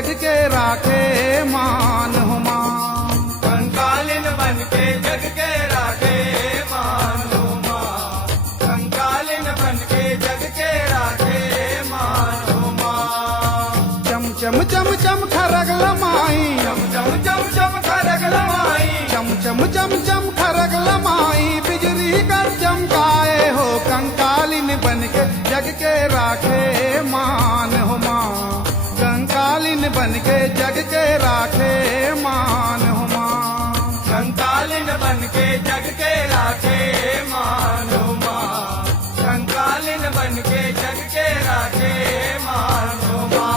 जग के राखे मान हो माँ। कंकालिन बन के जग के राखे मान हो माँ। कंकालिन बन के जग के राखे मान हो माँ। चम चम चम चम खरग लमाई, चम चम चम चम खरग लमाई, चम चम चम चम खरग लमाई, बिजली कर चमकाए हो कंकालिन बन के जग के राखे मान हो माँ। कंकालिन बन के जग के राखे मान हो माँ। कंकालिन बन के जग के राखे मान हो माँ। कंकालिन बन के जग के राखे मान हो माँ।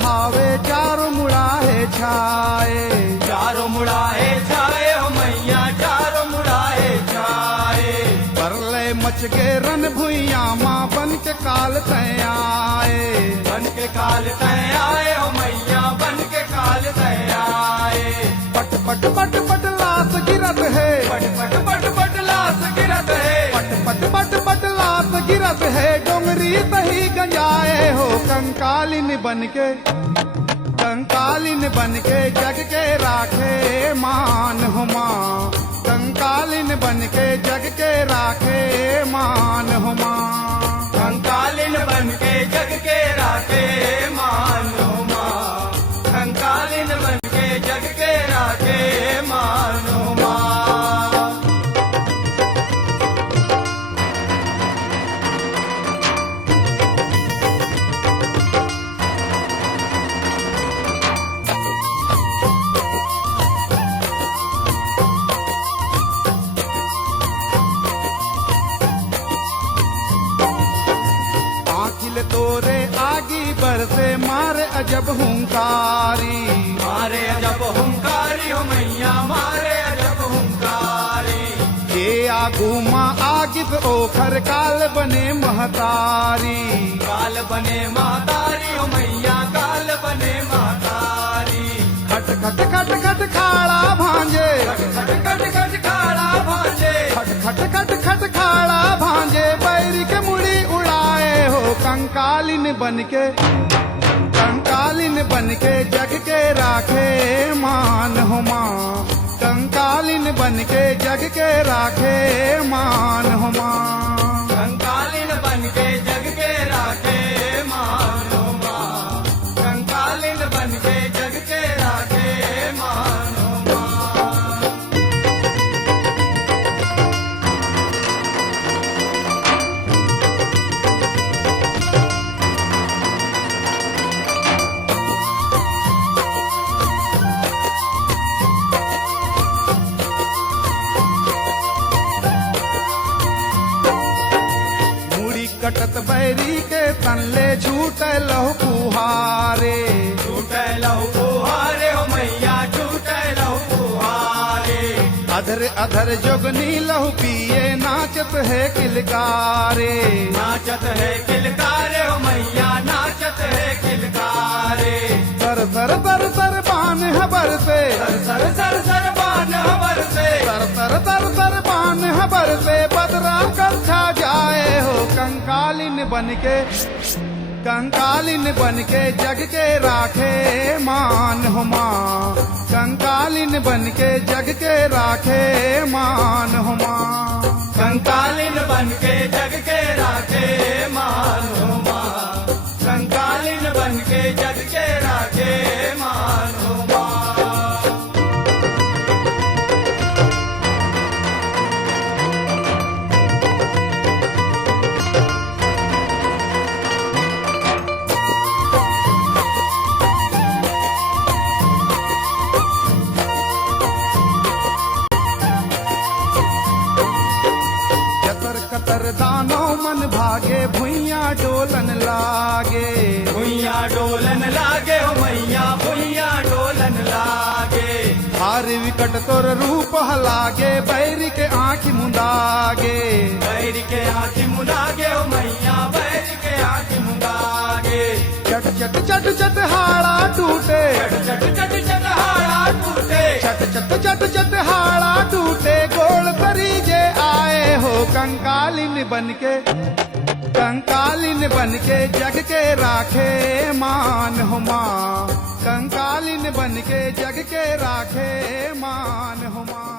हावे चारों मुड़ाहे छाए, चारों मुड़ाहे छाए हो मैया, चारों मुड़ाहे छाए। परले मच के रन भुइया माँ बन के काल तय आए। बन के काल तय आए हो मैया, बन के काल तय आए। पट पट पट पट लाश गिरत है, पट पट पट पट लाश गिरत है, पट पट पट पट लाश गिरत है। डोंगरी तही गंजाए हो कंकालिन बन के, कंकालिन बन के जग के राखे मान हो माँ। कंकालिन बन के जग के राखे मान हो माँ। कंकालिन बन के जग के राखे मान हो माँ। कंकालिन बन के जग के राखे मान हो माँ। तोरे आगी बरसे मारे अजब हुंकारी, मारे अजब हुंकारी हो मैया, मारे अजब हुंकारी। ये आगू माँ आगित ओखर काल बने महतारी, काल बने महतारी हो मैया, काल बने महतारी। खट खट खट खट खाड़ा भांजे, खट खट खट खट खाड़ा भांजे, खट खट खट खट खाड़ा भांजे। बैरी के मुड़ी उड़ाए हो कंकालिन बन के, कंकालिन बन के जग के राखे मान हो माँ। कंकालिन बन के जग के राखे मान हो माँ। कंकालिन बन के जग के राखे मान हो माँ। कंकालिन बन के जग के राखे मान हो माँ। कटत बैरी के तनले झूठ लहु कुहारे, झूठे लहु कुहारे हो मैया, झूठे लहु कुहारे। अधर अधर जोगनी लहु पिए नाचत है किलकारे, नाचत है किलकारे हो मैया, नाचत है किलकारे। सर सर सर सर बान हबर से, सर सर सर सर बान हबर से, सर सर सर सर बान हबर से। बदरा कर छा जाए हो कंकालिन बन के, कंकालिन बन के जग के राखे मान हो माँ। कंकालिन बन के जग के राखे मान हो माँ। कंकालिन बन के जग के राखे मान हो माँ। कंकालिन बन के जग के राखे मान हो माँ। कतर दानो मन भागे भुइया डोलन लागे, भुइया डोलन लागे हो मैया, भुइया डोलन लागे। बार विकट तोर रूप हलागे बैरी के आँखी मुंदागे बैर के आँखी मुदागे ओ मैया बैर के आँखी मुदागे चट चट चट चट हाड़ा टूटे चट चट चट हाड़ा टूटे चट चट चट चट हाड़ा टूटे गोल तरी जे आए हो कंकालिन बनके कंकालिन बनके जग के राखे मान हो माँ कंकालिन बनके जग के राखे मान हो माँ